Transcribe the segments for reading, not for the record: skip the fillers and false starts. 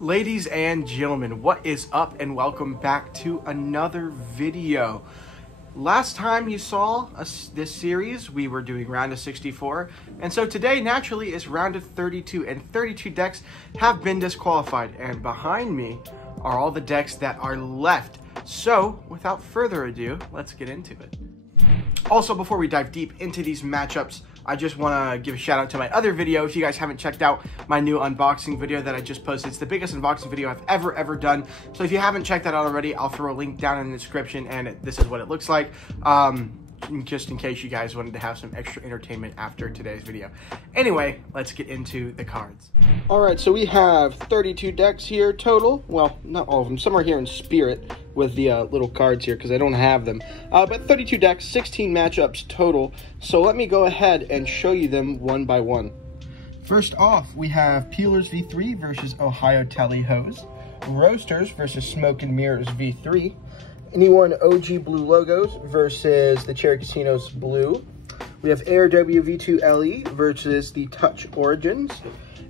Ladies and gentlemen, what is up and welcome back to another video. Last time you saw this series, we were doing round of 64, and so today naturally is round of 32, and 32 decks have been disqualified, and behind me are all the decks that are left. So without further ado, let's get into it. Also, before we dive deep into these matchups, I just want to give a shout out to my other video. If you guys haven't checked out my new unboxing video that I just posted, it's the biggest unboxing video I've ever done. So if you haven't checked that out already, I'll throw a link down in the description, and this is what it looks like. Just in case you guys wanted to have some extra entertainment after today's video. Anyway, let's get into the cards. All right, so we have 32 decks here total. Well, not all of them. Some are here in spirit with the little cards here because I don't have them. But 32 decks, 16 matchups total. So let me go ahead and show you them one by one. First off, we have Peelers V3 versus Ohio Tally Hose. Roasters versus Smoke and Mirrors V3. Anyone OG Blue Logos versus the Cherry Casinos Blue. We have Air WV2 LE versus the Touch Origins.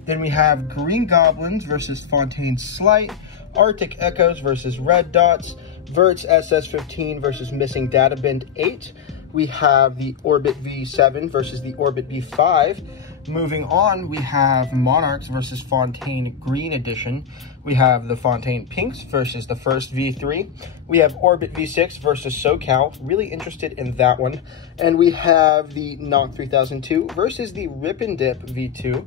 Then we have Green Goblins versus Fontaine Slight. Arctic Echoes versus Red Dots. Verts SS15 versus Missing Data Bend 8. We have the Orbit V7 versus the Orbit V5. Moving on, we have Monarchs versus Fontaine Green Edition. We have the Fontaine Pinks versus the First V3. We have Orbit V6 versus SoCal. Really interested in that one. And we have the Knock 3002 versus the Rip and Dip V2.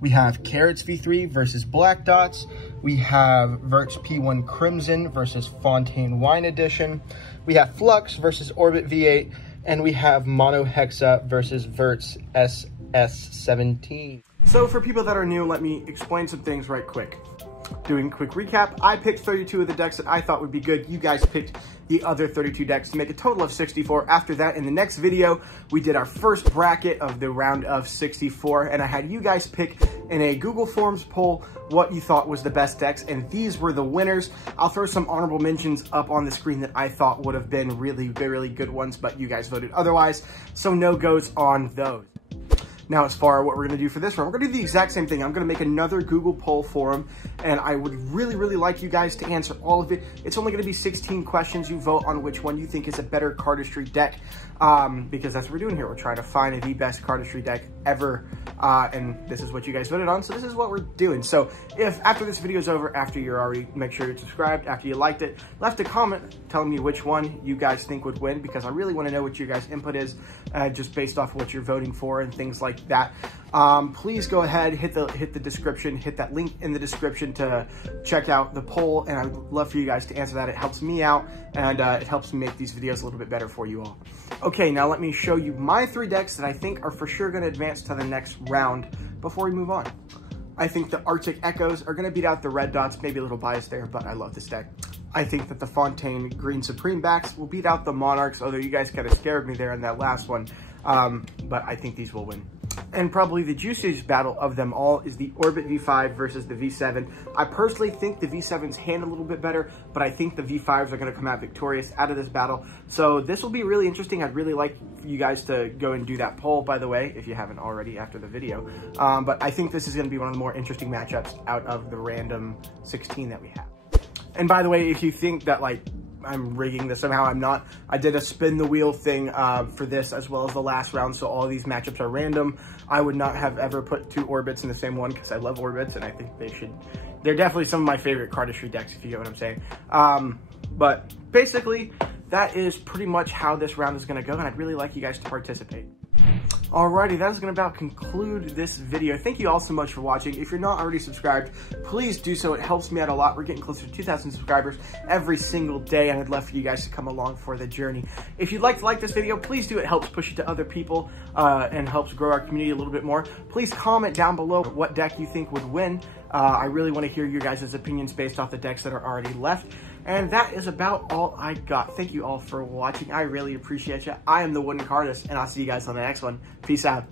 We have Carrots V3 versus Black Dots. We have Verts P1 Crimson versus Fontaine Wine Edition. We have Flux versus Orbit V8. And we have Mono Hexa versus Verts SS17. So for people that are new, let me explain some things right quick. Doing a quick recap, I picked 32 of the decks that I thought would be good. You guys picked the other 32 decks to make a total of 64. After that, in the next video, we did our first bracket of the round of 64, and I had you guys pick in a Google Forms poll what you thought was the best decks, and these were the winners. I'll throw some honorable mentions up on the screen that I thought would have been really good ones, but you guys voted otherwise, so no goes on those. Now, as far as what we're going to do for this one, we're going to do the exact same thing. I'm going to make another Google poll forum, and I would really like you guys to answer all of it. It's only going to be 16 questions. You vote on which one you think is a better cardistry deck, because that's what we're doing here. We're trying to find the best cardistry deck ever, and this is what you guys voted on, so this is what we're doing. So if after this video is over, after you're already, make sure you're subscribed, after you liked it, left a comment telling me which one you guys think would win, because I really want to know what your guys' input is, just based off of what you're voting for and things like that. Please go ahead, hit the description, hit that link in the description to check out the poll, and I would love for you guys to answer that. It helps me out, and it helps me make these videos a little bit better for you all. Okay, now let me show you my 3 decks that I think are for sure going to advance to the next round before we move on. I think the Arctic Echoes are going to beat out the Red Dots, maybe a little biased there, but I love this deck. I think that the Fontaine Green Supreme backs will beat out the Monarchs, although you guys kind of scared me there in that last one, but I think these will win. And probably the juiciest battle of them all is the Orbit V5 versus the V7. I personally think the V7's hand a little bit better, but I think the V5s are going to come out victorious out of this battle. So this will be really interesting. I'd really like you guys to go and do that poll, by the way, if you haven't already after the video. But I think this is going to be one of the more interesting matchups out of the random 16 that we have. And by the way, if you think that, like, I'm rigging this somehow, I'm not. I did a spin the wheel thing for this as well as the last round, so all these matchups are random. I would not have ever put 2 orbits in the same one because I love orbits, and I think they should. They're definitely some of my favorite cardistry decks, if you get what I'm saying. But basically, that is pretty much how this round is going to go, and I'd really like you guys to participate. Alrighty, that is going to about conclude this video. Thank you all so much for watching. If you're not already subscribed, please do so. It helps me out a lot. We're getting closer to 2,000 subscribers every single day, and I'd love for you guys to come along for the journey. If you'd like to like this video, please do. It helps push it to other people and helps grow our community a little bit more. Please comment down below what deck you think would win. I really want to hear your guys' opinions based off the decks that are already left. And that is about all I got. Thank you all for watching. I really appreciate you. I am the Wooden Cardist, and I'll see you guys on the next one. Peace out.